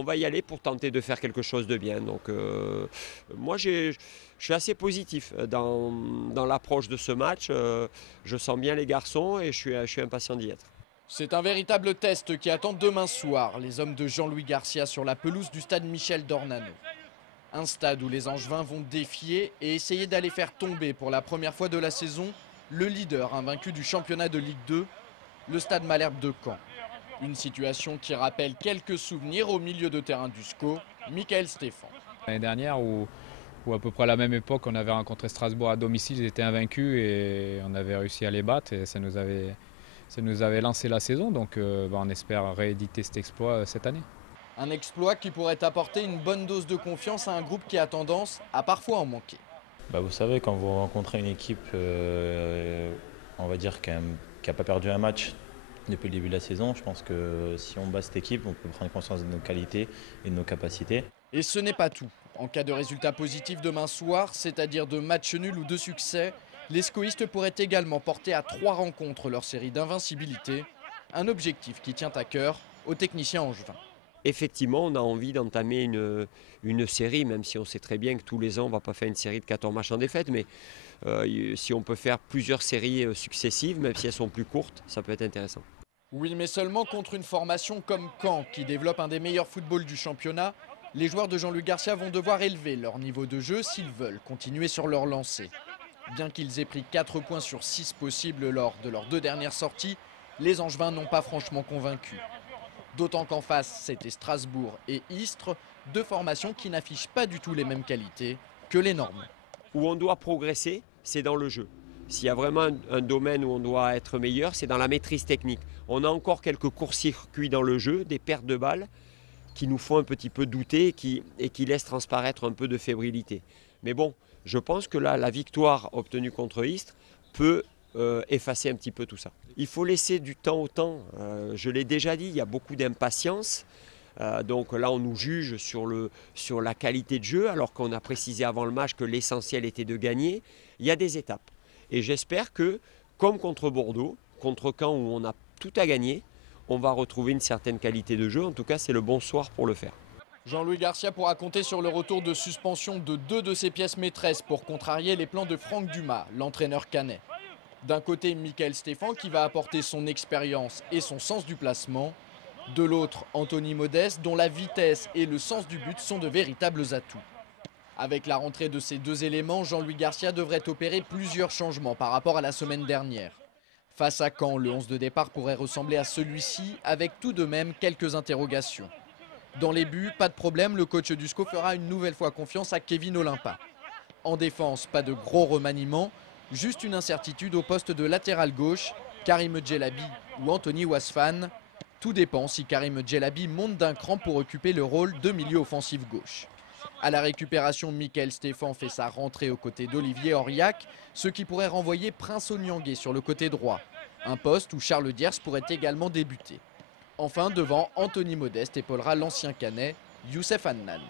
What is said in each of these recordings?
on va y aller pour tenter de faire quelque chose de bien. Donc moi je suis assez positif dans l'approche de ce match. Je sens bien les garçons et je suis impatient d'y être. C'est un véritable test qui attend demain soir les hommes de Jean-Louis Garcia sur la pelouse du stade Michel Dornano. Un stade où les Angevins vont défier et essayer d'aller faire tomber pour la première fois de la saison le leader invaincu du championnat de Ligue 2, le stade Malherbe de Caen. Une situation qui rappelle quelques souvenirs au milieu de terrain du SCO, Michael Stéphan. L'année dernière, où à peu près à la même époque, on avait rencontré Strasbourg à domicile, ils étaient invaincus et on avait réussi à les battre et ça nous avait lancé la saison. Donc on espère rééditer cet exploit cette année. Un exploit qui pourrait apporter une bonne dose de confiance à un groupe qui a tendance à parfois en manquer. Vous savez, quand vous rencontrez une équipe, on va dire qui n'a pas perdu un match depuis le début de la saison, je pense que si on bat cette équipe, on peut prendre conscience de nos qualités et de nos capacités. Et ce n'est pas tout. En cas de résultat positif demain soir, c'est-à-dire de match nul ou de succès, les scoïstes pourraient également porter à 3 rencontres leur série d'invincibilité, un objectif qui tient à cœur aux techniciens angevins. Effectivement, on a envie d'entamer une série, même si on sait très bien que tous les ans, on ne va pas faire une série de 14 matchs en défaite, mais si on peut faire plusieurs séries successives, même si elles sont plus courtes, ça peut être intéressant. Oui, mais seulement contre une formation comme Caen, qui développe un des meilleurs footballs du championnat, les joueurs de Jean-Louis Garcia vont devoir élever leur niveau de jeu s'ils veulent continuer sur leur lancée. Bien qu'ils aient pris 4 points sur 6 possibles lors de leurs 2 dernières sorties, les Angevins n'ont pas franchement convaincu. D'autant qu'en face, c'était Strasbourg et Istres, 2 formations qui n'affichent pas du tout les mêmes qualités que les normes. Où on doit progresser, c'est dans le jeu. S'il y a vraiment un domaine où on doit être meilleur, c'est dans la maîtrise technique. On a encore quelques courts-circuits dans le jeu, des pertes de balles qui nous font un petit peu douter et qui laissent transparaître un peu de fébrilité. Mais bon, je pense que là, la victoire obtenue contre Istres peut effacer un petit peu tout ça. Il faut laisser du temps au temps. Je l'ai déjà dit, il y a beaucoup d'impatience. Donc là, on nous juge sur la qualité de jeu, alors qu'on a précisé avant le match que l'essentiel était de gagner. Il y a des étapes. Et j'espère que, comme contre Bordeaux, contre Caen où on a tout à gagner, on va retrouver une certaine qualité de jeu. En tout cas, c'est le bon soir pour le faire. Jean-Louis Garcia pourra compter sur le retour de suspension de 2 de ses pièces maîtresses pour contrarier les plans de Franck Dumas, l'entraîneur canet. D'un côté, Michael Stéphan qui va apporter son expérience et son sens du placement. De l'autre, Anthony Modeste dont la vitesse et le sens du but sont de véritables atouts. Avec la rentrée de ces 2 éléments, Jean-Louis Garcia devrait opérer plusieurs changements par rapport à la semaine dernière. Face à Caen, le 11 de départ pourrait ressembler à celui-ci avec tout de même quelques interrogations. Dans les buts, pas de problème, le coach du SCO fera une nouvelle fois confiance à Kevin Olympa. En défense, pas de gros remaniements, juste une incertitude au poste de latéral gauche, Karim Djelabi ou Anthony Wasfan. Tout dépend si Karim Djelabi monte d'un cran pour occuper le rôle de milieu offensif gauche. À la récupération, Michael Stéphan fait sa rentrée aux côtés d'Olivier Aurillac, ce qui pourrait renvoyer Prince Onyangé sur le côté droit. Un poste où Charles Diers pourrait également débuter. Enfin, devant, Anthony Modeste épaulera l'ancien canet, Youssef Hannan.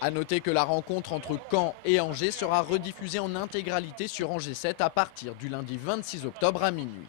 A noter que la rencontre entre Caen et Angers sera rediffusée en intégralité sur Angers 7 à partir du lundi 26 octobre à minuit.